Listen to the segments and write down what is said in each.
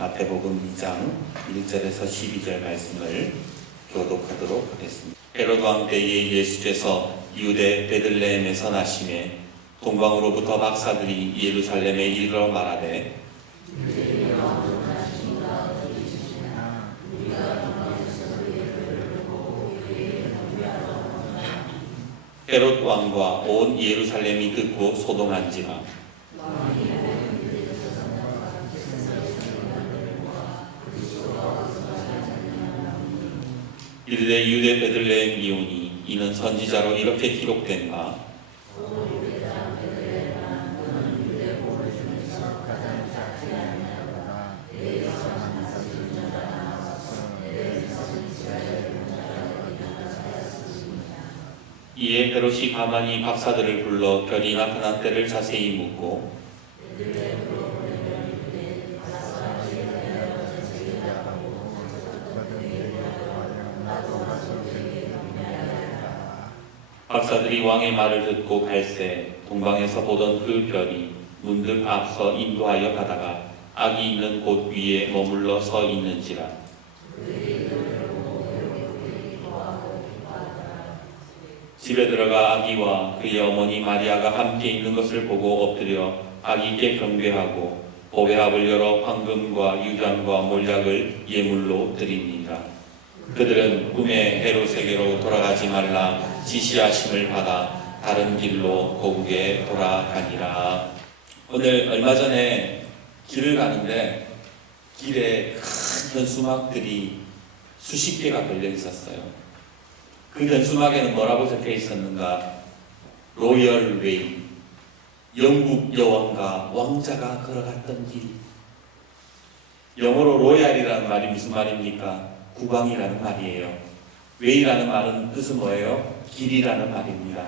마태복음 2장 1절에서 12절 말씀을 교독하도록 하겠습니다. 헤롯 왕 때에 예수께서 유대 베들레헴에서 나시매 동방으로부터 박사들이 예루살렘에 이르러 말하되 헤롯 왕과 온 예루살렘이 듣고 소동한지라. 이르되 유대 베들레헴이오니 이는 선지자로 이렇게 기록된 바 이에 헤롯이 가만히 박사들을 불러 별이 나타난 때를 자세히 묻고 박사들이 왕의 말을 듣고 갈새 동방에서 보던 그 별이 문득 앞서 인도하여 가다가 악이 있는 곳 위에 머물러 서 있는지라. 집에 들어가 아기와 그의 어머니 마리아가 함께 있는 것을 보고 엎드려 아기께 경배하고 보배합을 열어 황금과 유향과 몰약을 예물로 드립니다. 그들은 꿈에 헤롯에게로 돌아가지 말라 지시하심을 받아 다른 길로 고국에 돌아가니라. 오늘 얼마 전에 길을 가는데 길에 큰 현수막들이 수십 개가 걸려 있었어요. 그 현수막에는 뭐라고 적혀 있었는가? 로열 웨이, 영국 여왕과 왕자가 걸어갔던 길. 영어로 로얄이라는 말이 무슨 말입니까? 국왕이라는 말이에요. 웨이라는 말은 뜻은 뭐예요? 길이라는 말입니다.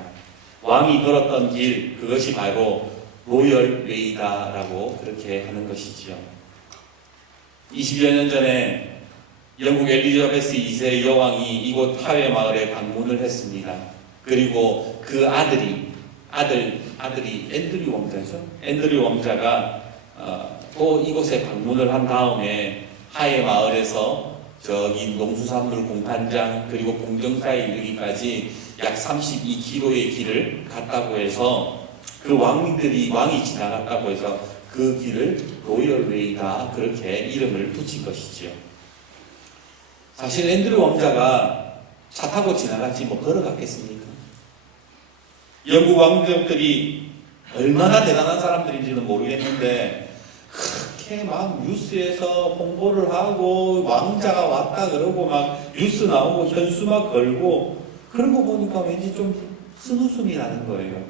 왕이 걸었던 길, 그것이 바로 로열 웨이다라고 그렇게 하는 것이지요. 20여 년 전에 영국 엘리자베스 2세 여왕이 이곳 하회 마을에 방문을 했습니다. 그리고 그 아들이 앤드류 왕자죠. 앤드류 왕자가 또 이곳에 방문을 한 다음에 하회 마을에서 저기 농수산물 공판장 그리고 공정사에 이르기까지 약 32km의 길을 갔다고 해서 그 왕이 지나갔다고 해서 그 길을 로열웨이다 그렇게 이름을 붙인 것이지요. 사실 앤드류 왕자가 차 타고 지나갔지 뭐 걸어갔겠습니까? 영국 왕족들이 얼마나 대단한 사람들인지는 모르겠는데 그렇게 막 뉴스에서 홍보를 하고 왕자가 왔다 그러고 막 뉴스 나오고 현수막 걸고 그런 거 보니까 왠지 좀 쓴웃음이 나는 거예요.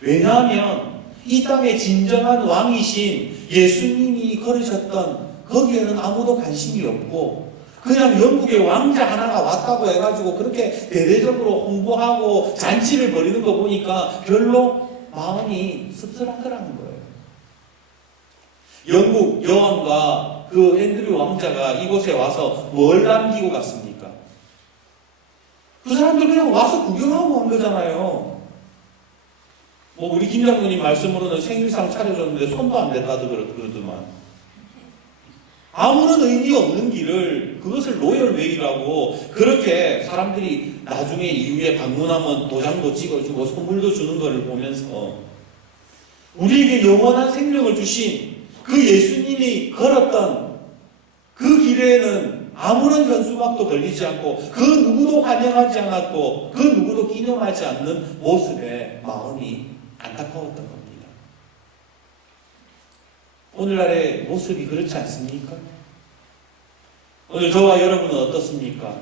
왜냐하면 이 땅의 진정한 왕이신 예수님이 걸으셨던 거기에는 아무도 관심이 없고 그냥 영국의 왕자 하나가 왔다고 해가지고 그렇게 대대적으로 홍보하고 잔치를 벌이는 거 보니까 별로 마음이 씁쓸하더라는 거예요. 영국 여왕과 그 앤드류 왕자가 이곳에 와서 뭘 남기고 갔습니까? 그 사람들 그냥 와서 구경하고 간 거잖아요. 뭐 우리 김 장로님 말씀으로는 생일상 차려줬는데 손도 안 댔다도 그러더만. 아무런 의미 없는 길을 그것을 로열웨이라고 그렇게 사람들이 나중에 이후에 방문하면 도장도 찍어주고 선물도 주는 것을 보면서 우리에게 영원한 생명을 주신 그 예수님이 걸었던 그 길에는 아무런 현수막도 걸리지 않고 그 누구도 환영하지 않았고 그 누구도 기념하지 않는 모습에 마음이 안타까웠던 겁니다. 오늘날의 모습이 그렇지 않습니까? 오늘 저와 여러분은 어떻습니까?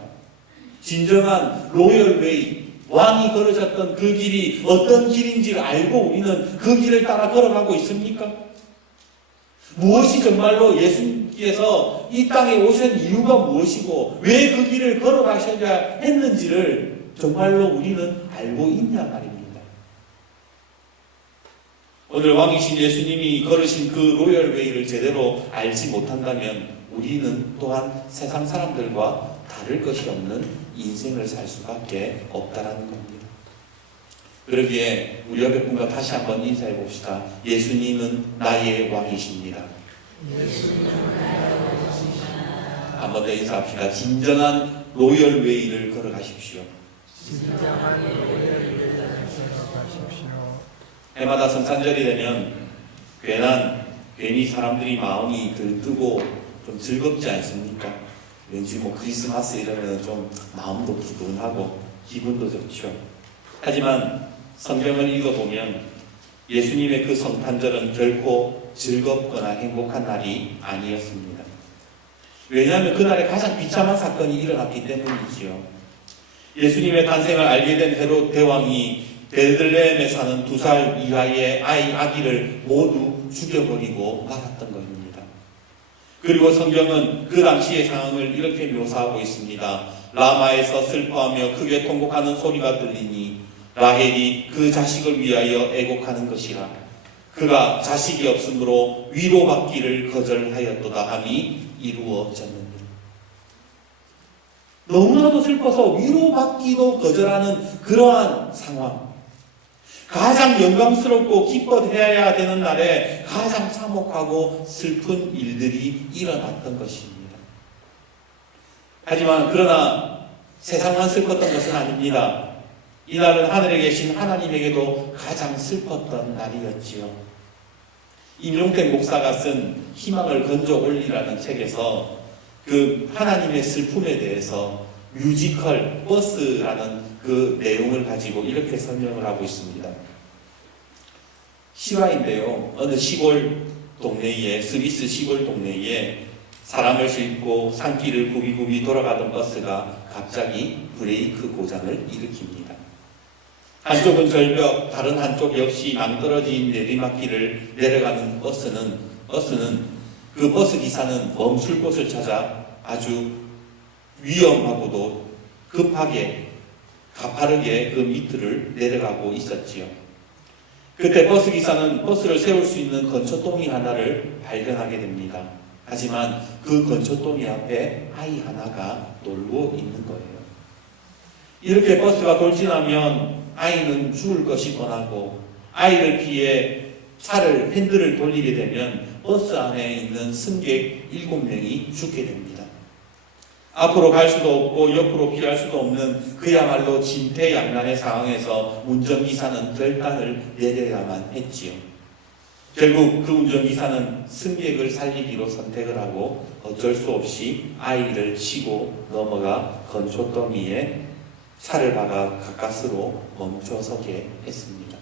진정한 로열웨이, 왕이 걸으셨던 그 길이 어떤 길인지를 알고 우리는 그 길을 따라 걸어가고 있습니까? 무엇이 정말로 예수님께서 이 땅에 오신 이유가 무엇이고 왜 그 길을 걸어가셔야 했는지를 정말로 우리는 알고 있냐 말입니다. 오늘 왕이신 예수님이 걸으신 그 로열웨이를 제대로 알지 못한다면 우리는 또한 세상 사람들과 다를 것이 없는 인생을 살 수밖에 없다라는 겁니다. 그러기에 우리 옆에 분과 다시 한번 인사해 봅시다. 예수님은 나의 왕이십니다. 한 번 더 인사합시다. 진정한 로열 웨이를 걸어가십시오. 해마다 성탄절이 되면 괜히 사람들이 마음이 들뜨고 좀 즐겁지 않습니까? 왠지 뭐 크리스마스 이러면 좀 마음도 부근하고 기분도 좋죠. 하지만 성경을 읽어보면 예수님의 그 성탄절은 결코 즐겁거나 행복한 날이 아니었습니다. 왜냐하면 그날에 가장 비참한 사건이 일어났기 때문이지요. 예수님의 탄생을 알게 된 헤롯 대왕이 베들레헴에 사는 2살 이하의 아기를 모두 죽여버리고 말았던 것입니다. 그리고 성경은 그 당시의 상황을 이렇게 묘사하고 있습니다. 라마에서 슬퍼하며 크게 통곡하는 소리가 들리니 라헬이 그 자식을 위하여 애곡하는 것이라. 그가 자식이 없으므로 위로받기를 거절하였도다 함이 이루어졌느니라. 너무나도 슬퍼서 위로받기도 거절하는 그러한 상황, 가장 영광스럽고 기뻐해야 되는 날에 가장 참혹하고 슬픈 일들이 일어났던 것입니다. 하지만 그러나 세상만 슬펐던 것은 아닙니다. 이날은 하늘에 계신 하나님에게도 가장 슬펐던 날이었지요. 임용택 목사가 쓴 희망을 건져 올리라는 책에서 그 하나님의 슬픔에 대해서 뮤지컬 버스라는 그 내용을 가지고 이렇게 설명을 하고 있습니다. 실화인데요. 어느 시골 동네에, 스위스 시골 동네에 사람을 싣고 산길을 굽이굽이 돌아가던 버스가 갑자기 브레이크 고장을 일으킵니다. 한쪽은 절벽, 다른 한쪽 역시 낭떠러진 내리막길을 내려가는 버스는 그 버스 기사는 멈출 곳을 찾아 아주 위험하고도 급하게 가파르게 그 밑을 내려가고 있었지요. 그때 버스 기사는 버스를 세울 수 있는 건초동이 하나를 발견하게 됩니다. 하지만 그 건초동이 앞에 아이 하나가 놀고 있는 거예요. 이렇게 버스가 돌진하면 아이는 죽을 것이 뻔하고 아이를 피해 차를 핸들을 돌리게 되면 버스 안에 있는 승객 7명이 죽게 됩니다. 앞으로 갈 수도 없고 옆으로 피할 수도 없는 그야말로 진퇴양난의 상황에서 운전기사는 결단을 내려야만 했지요. 결국 그 운전기사는 승객을 살리기로 선택을 하고 어쩔 수 없이 아이를 치고 넘어가 건초더미에 차를 박아 가까스로 멈춰서게 했습니다.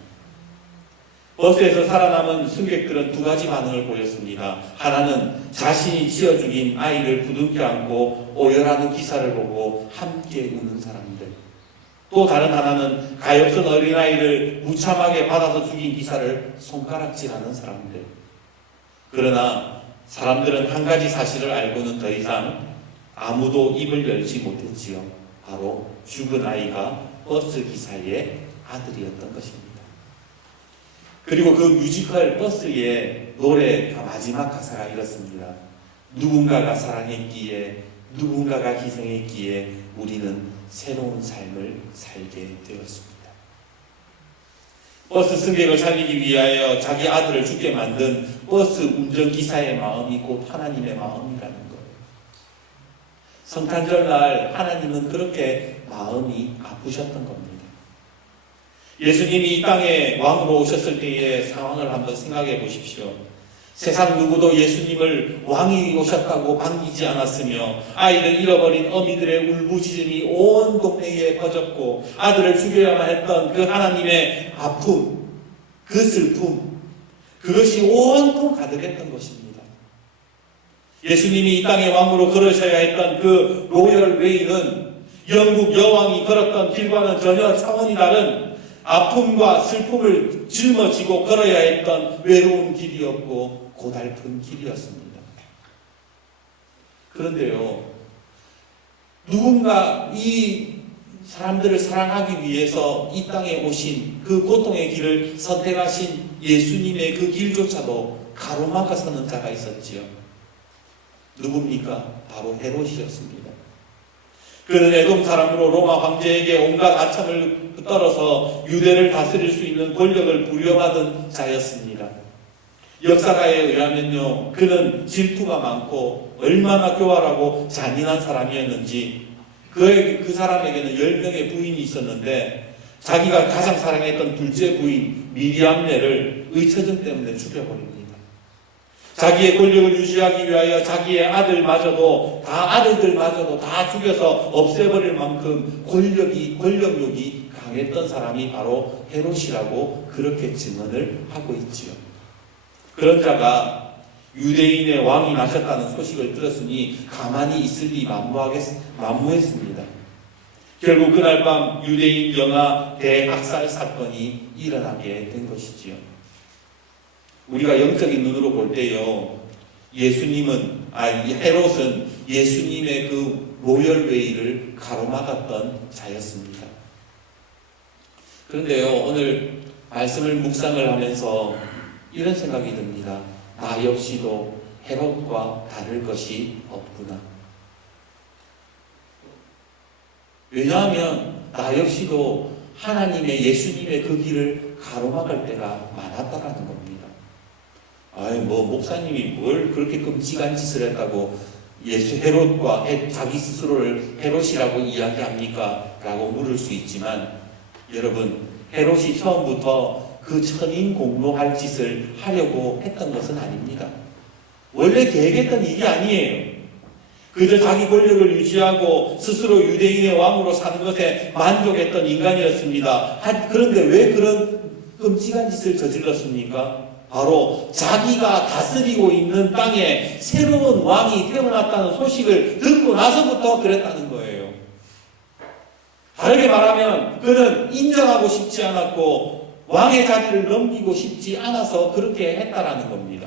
버스에서 살아남은 승객들은 2가지 반응을 보였습니다. 하나는 자신이 치어 죽인 아이를 부둥켜 안고 오열하는 기사를 보고 함께 우는 사람들. 또 다른 하나는 가엾은 어린아이를 무참하게 받아서 죽인 기사를 손가락질하는 사람들. 그러나 사람들은 한 가지 사실을 알고는 더 이상 아무도 입을 열지 못했지요. 바로 죽은 아이가 버스 기사의 아들이었던 것입니다. 그리고 그 뮤지컬 버스의 노래 마지막 가사가 이렇습니다. 누군가가 사랑했기에, 누군가가 희생했기에 우리는 새로운 삶을 살게 되었습니다. 버스 승객을 살리기 위하여 자기 아들을 죽게 만든 버스 운전기사의 마음이 곧 하나님의 마음이라는 거예요. 성탄절날 하나님은 그렇게 마음이 아프셨던 겁니다. 예수님이 이 땅에 왕으로 오셨을 때의 상황을 한번 생각해 보십시오. 세상 누구도 예수님을 왕이 오셨다고 반기지 않았으며 아이를 잃어버린 어미들의 울부짖음이 온 동네에 퍼졌고 아들을 죽여야만 했던 그 하나님의 아픔, 그 슬픔, 그것이 온통 가득했던 것입니다. 예수님이 이 땅에 왕으로 걸으셔야 했던 그 로열 웨이는 영국 여왕이 걸었던 길과는 전혀 차원이 다른 아픔과 슬픔을 짊어지고 걸어야 했던 외로운 길이었고 고달픈 길이었습니다. 그런데요, 누군가 이 사람들을 사랑하기 위해서 이 땅에 오신 그 고통의 길을 선택하신 예수님의 그 길조차도 가로막아서는 자가 있었지요. 누굽니까? 바로 헤롯이었습니다. 그는 에돔 사람으로 로마 황제에게 온갖 아첨을 떨어서 유대를 다스릴 수 있는 권력을 부여받은 자였습니다. 역사가에 의하면요, 그는 질투가 많고 얼마나 교활하고 잔인한 사람이었는지, 그 사람에게는 10명의 부인이 있었는데 자기가 가장 사랑했던 둘째 부인 미리암네를 의처증 때문에 죽여버립니다. 자기의 권력을 유지하기 위하여 자기의 아들들마저도 다 죽여서 없애버릴 만큼 권력욕이 강했던 사람이 바로 헤롯이라고 그렇게 증언을 하고 있지요. 그런 자가 유대인의 왕이 나셨다는 소식을 들었으니 가만히 있을 리 만무했습니다. 결국 그날 밤 유대인 영아 대학살 사건이 일어나게 된 것이지요. 우리가 영적인 눈으로 볼 때요, 헤롯은 예수님의 그 로열웨이를 가로막았던 자였습니다. 그런데요, 오늘 말씀을 묵상을 하면서 이런 생각이 듭니다. 나 역시도 헤롯과 다를 것이 없구나. 왜냐하면 나 역시도 하나님의 예수님의 그 길을 가로막을 때가 많았다라는 겁니다. 목사님이 뭘 그렇게 끔찍한 짓을 했다고 헤롯과 자기 스스로를 헤롯이라고 이야기합니까? 라고 물을 수 있지만, 여러분, 헤롯이 처음부터 그 천인공노할 짓을 하려고 했던 것은 아닙니다. 원래 계획했던 일이 아니에요. 그저 자기 권력을 유지하고 스스로 유대인의 왕으로 사는 것에 만족했던 인간이었습니다. 그런데 왜 그런 끔찍한 짓을 저질렀습니까? 바로 자기가 다스리고 있는 땅에 새로운 왕이 태어났다는 소식을 듣고 나서부터 그랬다는 거예요. 다르게 말하면 그는 인정하고 싶지 않았고 왕의 자리를 넘기고 싶지 않아서 그렇게 했다라는 겁니다.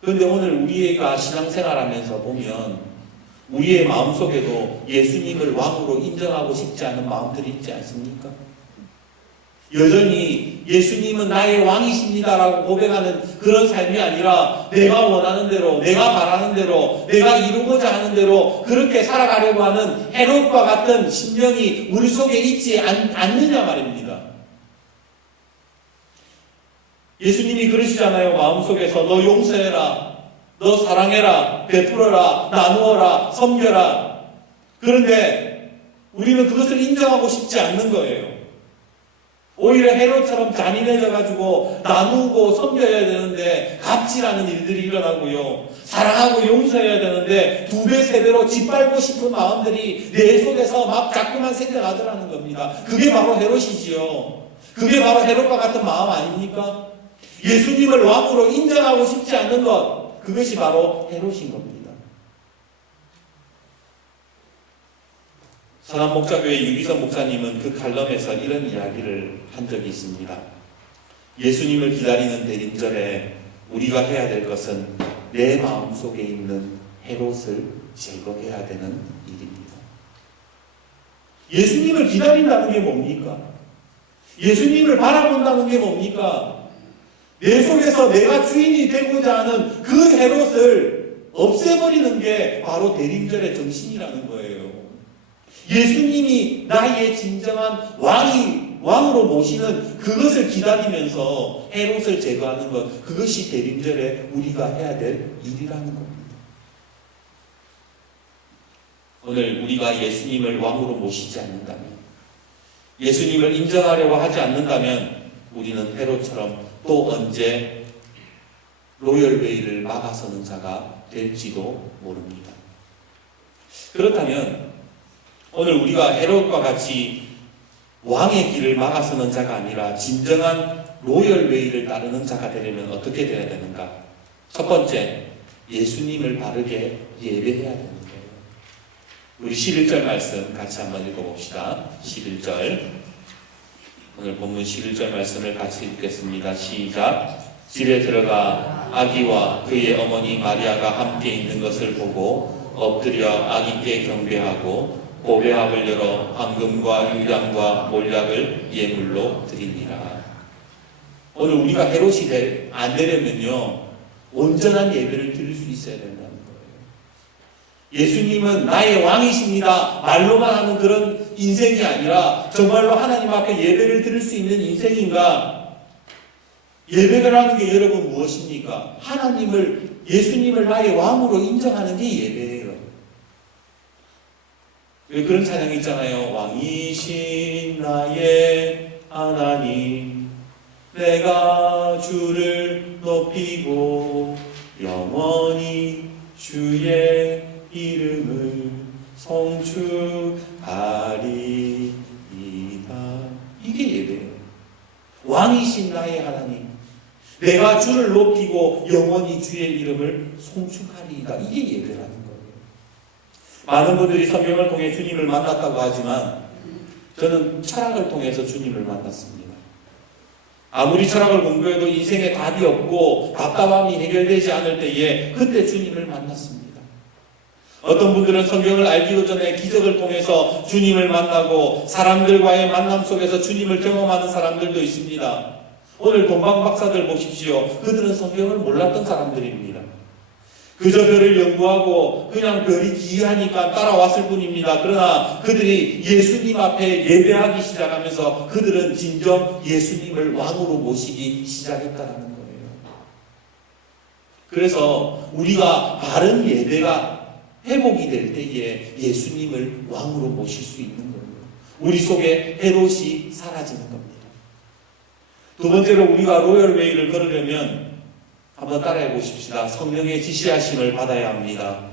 그런데 오늘 우리가 신앙생활하면서 보면 우리의 마음속에도 예수님을 왕으로 인정하고 싶지 않은 마음들이 있지 않습니까? 여전히 예수님은 나의 왕이십니다라고 고백하는 그런 삶이 아니라 내가 원하는 대로, 내가 바라는 대로, 내가 이루고자 하는 대로 그렇게 살아가려고 하는 헤롯과 같은 심령이 우리 속에 있지 않느냐 말입니다. 예수님이 그러시잖아요. 마음속에서 너 용서해라, 너 사랑해라, 베풀어라, 나누어라, 섬겨라. 그런데 우리는 그것을 인정하고 싶지 않는 거예요. 오히려 헤롯처럼 잔인해져가지고 나누고 섬겨야 되는데 갑질하는 일들이 일어나고요. 사랑하고 용서해야 되는데 2배, 3배로 짓밟고 싶은 마음들이 내 속에서 막 자꾸만 생겨나더라는 겁니다. 그게 바로 헤롯이지요. 그게 바로 헤롯과 같은 마음 아닙니까? 예수님을 왕으로 인정하고 싶지 않는 것, 그것이 바로 헤롯인 겁니다. 선한목자교회 유기선 목사님은 그 칼럼에서 이런 이야기를 한 적이 있습니다. 예수님을 기다리는 대림절에 우리가 해야 될 것은 내 마음속에 있는 헤롯을 제거해야 되는 일입니다. 예수님을 기다린다는 게 뭡니까? 예수님을 바라본다는 게 뭡니까? 내 속에서 내가 주인이 되고자 하는 그 헤롯을 없애버리는 게 바로 대림절의 정신이라는 거예요. 예수님이 나의 진정한 왕으로 모시는 그것을 기다리면서 헤롯을 제거하는 것, 그것이 대림절에 우리가 해야 될 일이라는 겁니다. 오늘 우리가 예수님을 왕으로 모시지 않는다면, 예수님을 인정하려고 하지 않는다면 우리는 헤롯처럼 또 언제 로열웨이를 막아서는 자가 될지도 모릅니다. 그렇다면 오늘 우리가 헤롯과 같이 왕의 길을 막아서는 자가 아니라 진정한 로열웨이를 따르는 자가 되려면 어떻게 되어야 되는가? 첫 번째, 예수님을 바르게 예배해야 되는 거예요. 우리 11절 말씀 같이 한번 읽어봅시다. 11절. 오늘 본문 11절 말씀을 같이 읽겠습니다. 시작. 집에 들어가 아기와 그의 어머니 마리아가 함께 있는 것을 보고 엎드려 아기께 경배하고 보배합을 열어 황금과 유향과 몰약을 예물로 드리니라. 오늘 우리가 헤롯이 안 되려면요, 온전한 예배를 드릴 수 있어야 된다는 거예요. 예수님은 나의 왕이십니다 말로만 하는 그런 인생이 아니라 정말로 하나님 앞에 예배를 드릴 수 있는 인생인가? 예배라는 게 여러분 무엇입니까? 하나님을, 예수님을 나의 왕으로 인정하는 게 예배예요. 그런 찬양이 있잖아요. 왕이신 나의 하나님, 내가 주를 높이고 영원히 주의 이름을 송축하리이다. 이게 예배예요. 왕이신 나의 하나님, 내가 주를 높이고 영원히 주의 이름을 송축하리이다. 이게 예배라는 거예요. 많은 분들이 성경을 통해 주님을 만났다고 하지만 저는 철학을 통해서 주님을 만났습니다. 아무리 철학을 공부해도 인생에 답이 없고 답답함이 해결되지 않을 때에 그때 주님을 만났습니다. 어떤 분들은 성경을 알기도 전에 기적을 통해서 주님을 만나고 사람들과의 만남 속에서 주님을 경험하는 사람들도 있습니다. 오늘 동방 박사들 보십시오. 그들은 성경을 몰랐던 사람들입니다. 그저 별을 연구하고 그냥 별이 기이하니까 따라왔을 뿐입니다. 그러나 그들이 예수님 앞에 예배하기 시작하면서 그들은 진정 예수님을 왕으로 모시기 시작했다는 거예요. 그래서 우리가 바른 예배가 회복이 될 때에 예수님을 왕으로 모실 수 있는 거예요. 우리 속에 헤롯이 사라지는 겁니다. 두 번째로 우리가 로열웨이를 걸으려면 한번 따라해 보십시다. 성령의 지시하심을 받아야 합니다.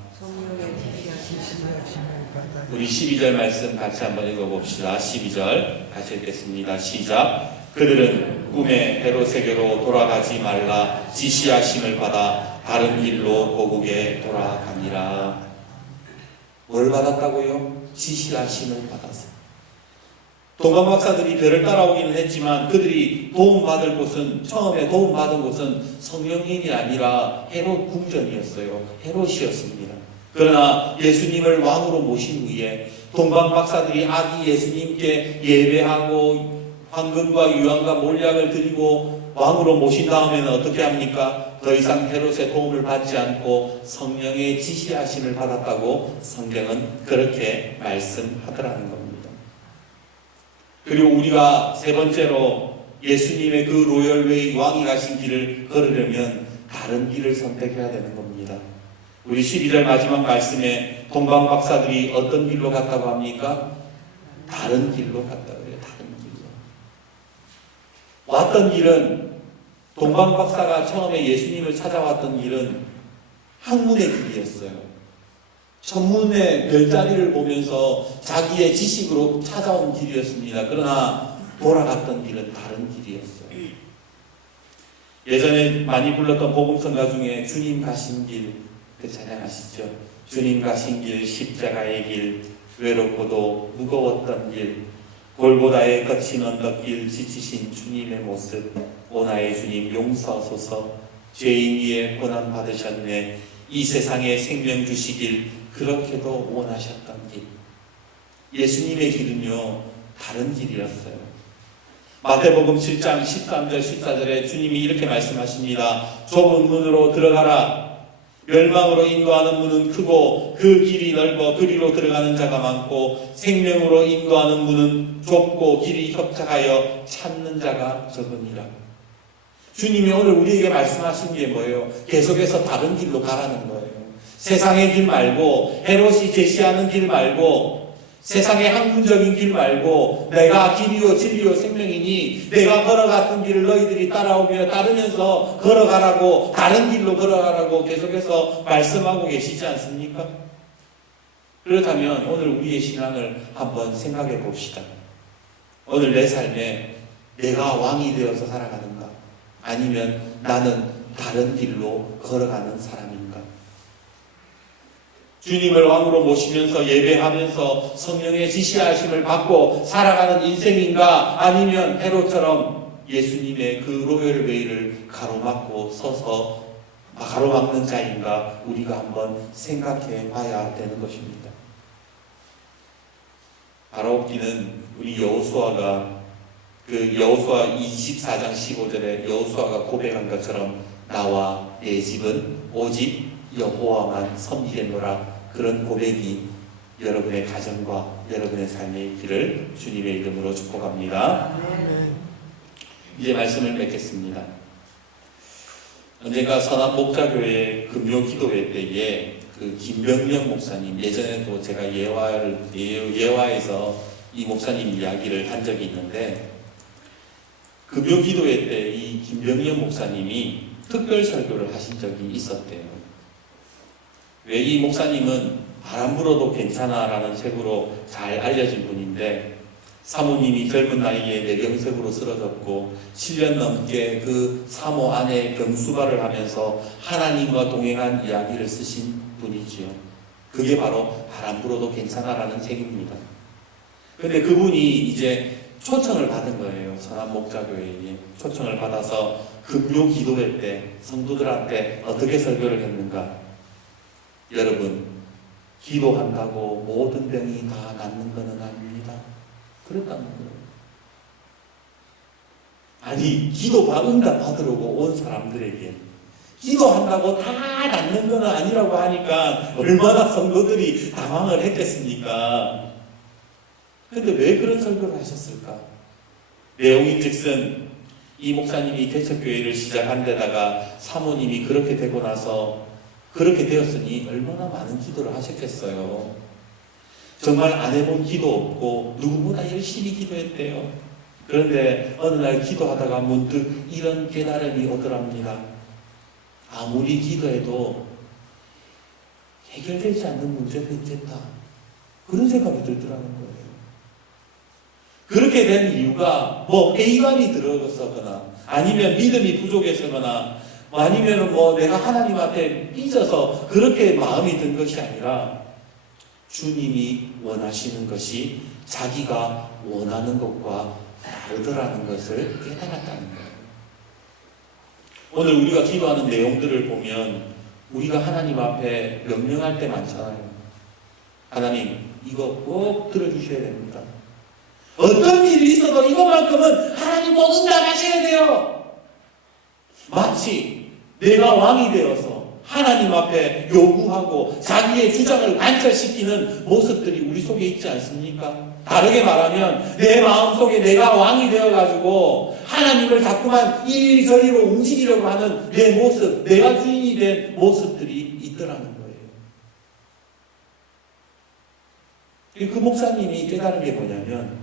우리 12절 말씀 같이 한번 읽어봅시다. 12절 같이 읽겠습니다. 시작. 그들은 꿈에 헤롯에게로 돌아가지 말라 지시하심을 받아 다른 길로 고국에 돌아가니라. 뭘 받았다고요? 지시하심을 받았어요. 동방박사들이 별을 따라오기는 했지만 그들이 도움받을 곳은, 처음에 도움받은 곳은 성령님이 아니라 헤롯 궁전이었어요. 헤롯이었습니다. 그러나 예수님을 왕으로 모신 후에 동방박사들이 아기 예수님께 예배하고 황금과 유황과 몰약을 드리고 왕으로 모신 다음에는 어떻게 합니까? 더 이상 헤롯의 도움을 받지 않고 성령의 지시하심을 받았다고 성경은 그렇게 말씀하더라는 겁니다. 그리고 우리가 세 번째로 예수님의 그 로열웨이 왕이 가신 길을 걸으려면 다른 길을 선택해야 되는 겁니다. 우리 12절 마지막 말씀에 동방박사들이 어떤 길로 갔다고 합니까? 다른 길로 갔다고 해요. 다른 길로. 왔던 길은, 동방박사가 처음에 예수님을 찾아왔던 길은 학문의 길이었어요. 천문의 별자리를 보면서 자기의 지식으로 찾아온 길이었습니다. 그러나 돌아갔던 길은 다른 길이었어요. 예전에 많이 불렀던 복음성가 중에 주님 가신 길, 그 찬양 아시죠? 주님 가신 길, 십자가의 길, 외롭고도 무거웠던 길, 골고다의 거친 언덕길, 지치신 주님의 모습, 오 나의 주님 용서하소서, 죄인 위에 고난 받으셨네, 이 세상에 생명 주시길 그렇게도 원하셨던 길. 예수님의 길은요, 다른 길이었어요. 마태복음 7장 13절 14절에 주님이 이렇게 말씀하십니다. 좁은 문으로 들어가라. 멸망으로 인도하는 문은 크고 그 길이 넓어 그리로 들어가는 자가 많고 생명으로 인도하는 문은 좁고 길이 협착하여 찾는 자가 적으니라. 주님이 오늘 우리에게 말씀하신 게 뭐예요? 계속해서 다른 길로 가라는 거예요. 세상의 길 말고, 헤롯이 제시하는 길 말고, 세상의 학문적인 길 말고, 내가 길이요 진리요 생명이니 내가 걸어갔던 길을 너희들이 따라오며 따르면서 걸어가라고, 다른 길로 걸어가라고 계속해서 말씀하고 계시지 않습니까? 그렇다면 오늘 우리의 신앙을 한번 생각해 봅시다. 오늘 내 삶에 내가 왕이 되어서 살아가는가? 아니면 나는 다른 길로 걸어가는 사람인가? 주님을 왕으로 모시면서 예배하면서 성령의 지시하심을 받고 살아가는 인생인가? 아니면 헤롯처럼 예수님의 그 로열웨이를 가로막고 서서 가로막는 자인가? 우리가 한번 생각해 봐야 되는 것입니다. 바라옵기는 우리 여호수아가 그 여호수아 24장 15절에 여호수아가 고백한 것처럼 나와 내 집은 오직 여호와만 섬기겠노라. 그런 고백이 여러분의 가정과 여러분의 삶의 길을 주님의 이름으로 축복합니다. 이제 말씀을 맺겠습니다. 언젠가 선한목자교회 금요기도회 때에 그 김병명 목사님, 예전에도 제가 예화에서 이 목사님 이야기를 한 적이 있는데, 금요기도회 때 이 김병명 목사님이 특별 설교를 하신 적이 있었대요. 왜 이 목사님은 바람 불어도 괜찮아라는 책으로 잘 알려진 분인데, 사모님이 젊은 나이에 뇌경색으로 쓰러졌고 7년 넘게 그 사모 안에 병수발을 하면서 하나님과 동행한 이야기를 쓰신 분이지요. 그게 바로 바람 불어도 괜찮아라는 책입니다. 근데 그분이 이제 초청을 받은 거예요. 선한목자교회에 초청을 받아서 금요 기도회 때 성도들한테 어떻게 설교를 했는가. 여러분, 기도한다고 모든 병이 다 낫는 것은 아닙니다. 그랬다는 거예요. 아니, 응답 받으려고 온 사람들에게 기도한다고 다 낫는 건 아니라고 하니까 얼마나 성도들이 당황을 했겠습니까? 근데 왜 그런 설교를 하셨을까? 내용인즉슨 이 목사님이 개척교회를 시작한 데다가 사모님이 그렇게 되고 나서 그렇게 되었으니 얼마나 많은 기도를 하셨겠어요. 정말 안 해본 기도 없고 누구보다 열심히 기도했대요. 그런데 어느 날 기도하다가 문득 이런 깨달음이 오더랍니다. 아무리 기도해도 해결되지 않는 문제도 있겠다. 그런 생각이 들더라는 거예요. 그렇게 된 이유가 회의감이 들어서거나 아니면 믿음이 부족해서거나 아니면 내가 하나님한테 삐져서 그렇게 마음이 든 것이 아니라 주님이 원하시는 것이 자기가 원하는 것과 다르더라는 것을 깨달았다는 거예요. 오늘 우리가 기도하는 내용들을 보면 우리가 하나님 앞에 명령할 때 많잖아요. 하나님, 이거 꼭 들어주셔야 됩니다. 어떤 일이 있어도 이것만큼은 하나님 꼭 응답하셔야 돼요. 마치 내가 왕이 되어서 하나님 앞에 요구하고 자기의 주장을 관철시키는 모습들이 우리 속에 있지 않습니까? 다르게 말하면 내 마음속에 내가 왕이 되어가지고 하나님을 자꾸만 이리저리로 움직이려고 하는 내 모습, 내가 주인이 된 모습들이 있더라는 거예요. 그 목사님이 깨달은 게 뭐냐면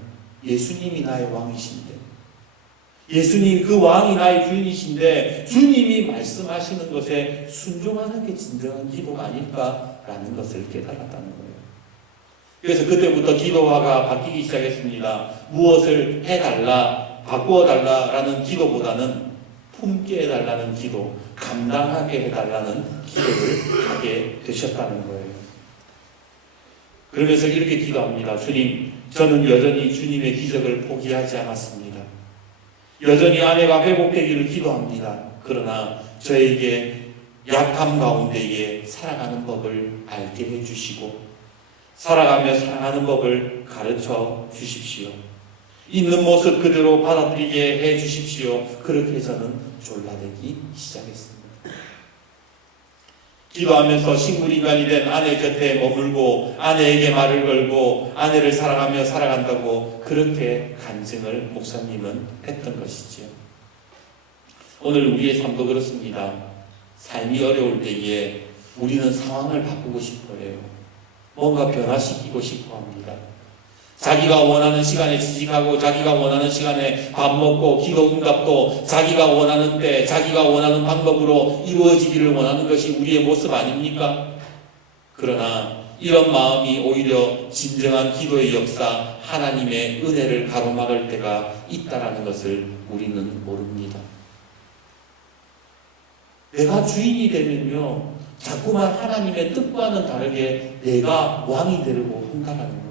예수님이 나의 왕이신데, 예수님 그 왕이 나의 주인이신데 주님이 말씀하시는 것에 순종하는 게 진정한 기도가 아닐까라는 것을 깨달았다는 거예요. 그래서 그때부터 기도화가 바뀌기 시작했습니다. 무엇을 해달라, 바꾸어달라라는 기도보다는 품게 해달라는 기도, 감당하게 해달라는 기도를 하게 되셨다는 거예요. 그러면서 이렇게 기도합니다. 주님, 저는 여전히 주님의 기적을 포기하지 않았습니다. 여전히 아내가 회복되기를 기도합니다. 그러나 저에게 약함 가운데에 살아가는 법을 알게 해주시고 살아가며 사랑하는 법을 가르쳐 주십시오. 있는 모습 그대로 받아들이게 해주십시오. 그렇게 저는 졸라대기 시작했습니다. 기도하면서 식물인간이 된 아내 곁에 머물고 아내에게 말을 걸고 아내를 사랑하며 살아간다고 그렇게 간증을 목사님은 했던 것이지요. 오늘 우리의 삶도 그렇습니다. 삶이 어려울 때에 우리는 상황을 바꾸고 싶어 해요. 뭔가 변화시키고 싶어 합니다. 자기가 원하는 시간에 취직하고 자기가 원하는 시간에 밥 먹고 기도 응답도 자기가 원하는 때 자기가 원하는 방법으로 이루어지기를 원하는 것이 우리의 모습 아닙니까? 그러나 이런 마음이 오히려 진정한 기도의 역사, 하나님의 은혜를 가로막을 때가 있다는 것을 우리는 모릅니다. 내가 주인이 되면요, 자꾸만 하나님의 뜻과는 다르게 내가 왕이 되려고 한다는 거예요.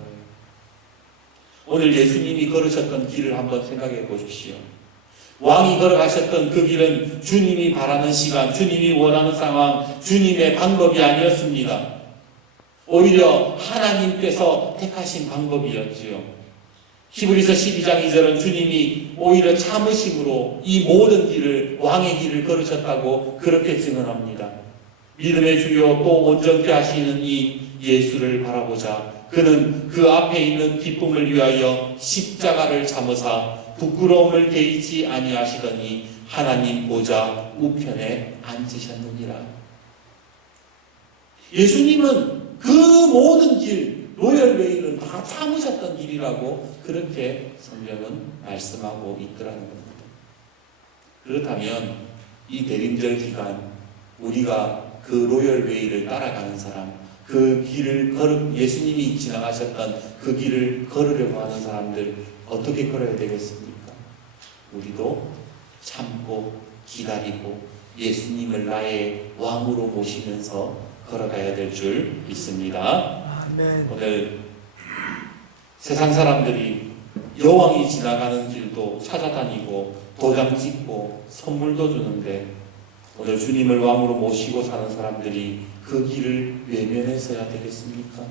오늘 예수님이 걸으셨던 길을 한번 생각해 보십시오. 왕이 걸어가셨던 그 길은 주님이 바라는 시간, 주님이 원하는 상황, 주님의 방법이 아니었습니다. 오히려 하나님께서 택하신 방법이었지요. 히브리서 12장 2절은 주님이 오히려 참으심으로 이 모든 길을, 왕의 길을 걸으셨다고 그렇게 증언합니다. 믿음의 주요 또 온전케 하시는 이 예수를 바라보자. 그는 그 앞에 있는 기쁨을 위하여 십자가를 참으사 부끄러움을 개의치 아니하시더니 하나님 보좌 우편에 앉으셨느니라. 예수님은 그 모든 길, 로열웨이를 다 참으셨던 길이라고 그렇게 성경은 말씀하고 있더라는 겁니다. 그렇다면 이 대림절 기간 우리가 그 로열웨이를 따라가는 사람, 그 길을 예수님이 지나가셨던 그 길을 걸으려고 하는 사람들 어떻게 걸어야 되겠습니까? 우리도 참고 기다리고 예수님을 나의 왕으로 모시면서 걸어가야 될 줄 믿습니다. 아멘. 오늘 세상 사람들이 여왕이 지나가는 길도 찾아다니고 도장 찍고 선물도 주는데 오늘 주님을 왕으로 모시고 사는 사람들이 그 길을 외면해서야 되겠습니까?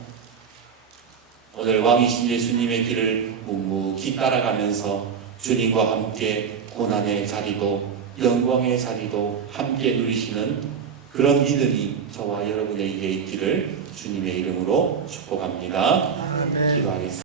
오늘 왕이신 예수님의 길을 묵묵히 따라가면서 주님과 함께 고난의 자리도 영광의 자리도 함께 누리시는 그런 믿음이 저와 여러분에게 있기를 주님의 이름으로 축복합니다. 아멘. 기도하겠습니다.